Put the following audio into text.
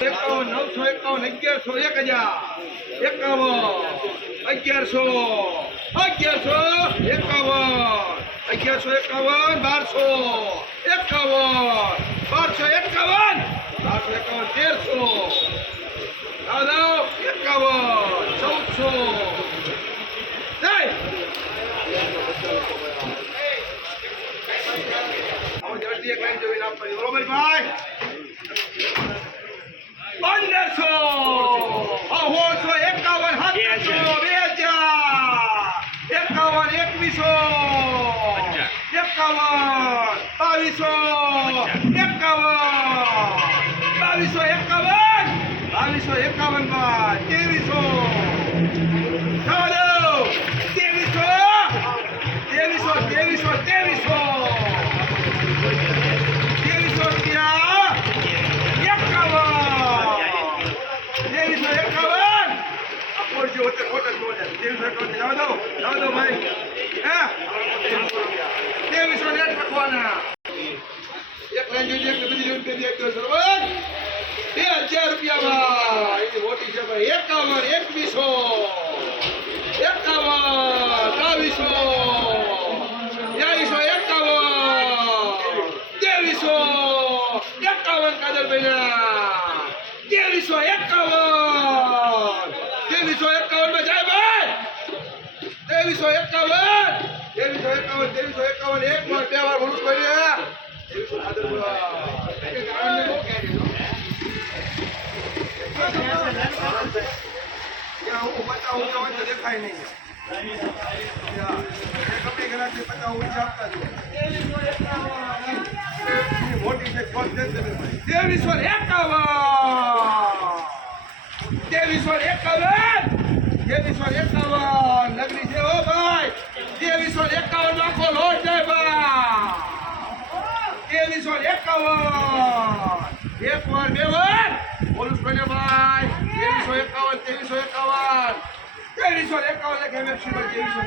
એકાવન, નવસો એકાવન, અગિયારસો, એક હજાર. એકાવન, અગિયારસો અગિયારસો, એકાવન. અગિયારસો, એકાવન, બારસો એકાવન. બારસો એકાવન. બારસો, એકાવન, તેરસો. દાદા એકાવન, ચૌદસો. જલ્દી એક લાઈન જોઈને આપવાની. બરોબર ભાઈ પંદરસો અહોસો એકાવન સાતસો બે હજાર એકાવન એકવીસો એકાવન, બાવીસો એકાવન બાવીસો એકાવન. બાવીસો એકાવન બાદ ત્રેવીસો ત્રેવીસો ત્રેવીસો ત્રેવીસો ત્રેવીસો ત્રેવીસો ત્યાં એકાવન. ત્રેવીસો એકાવન. વચ્ચે હોટલ બોલે ત્રેવીસો એકાવન જવા દો જવા ભાઈ હે ત્રેવીસો ને એક લખવાના હજાર રૂપિયામાં. એની મોટી છે એકાવન, એકવીસો. એકાવન, બાવીસો. ત્રેવીસો એકાવન. ત્રેવીસો. એકાવન કાદરભાઈના ત્રેવીસો, એકાવન. ત્રેવીસો, એકાવનમાં જાય ભાઈ. એકાવન. ત્રેવીસો એકાવન ત્રેવીસો, એકાવન. એક વાર, બે વાર બોલું ત્રેવીસો એકાવન! ત્રેવીસો એકાવન! ત્રેવીસો એકાવન! નગરી છે ઓ ભાઈ ત્રેવીસો એકાવન લાખો લોટ જાય ભાઈ ત્રેવીસો એકાવન. એક વાર, બે વાર. બોલું કોને ભાઈ. ત્રેવીસો એકાવન ત્રેવીસો એકાવન. ત્રેવીસો એકાવન લખે મેક્સિમમ ત્રેવીસો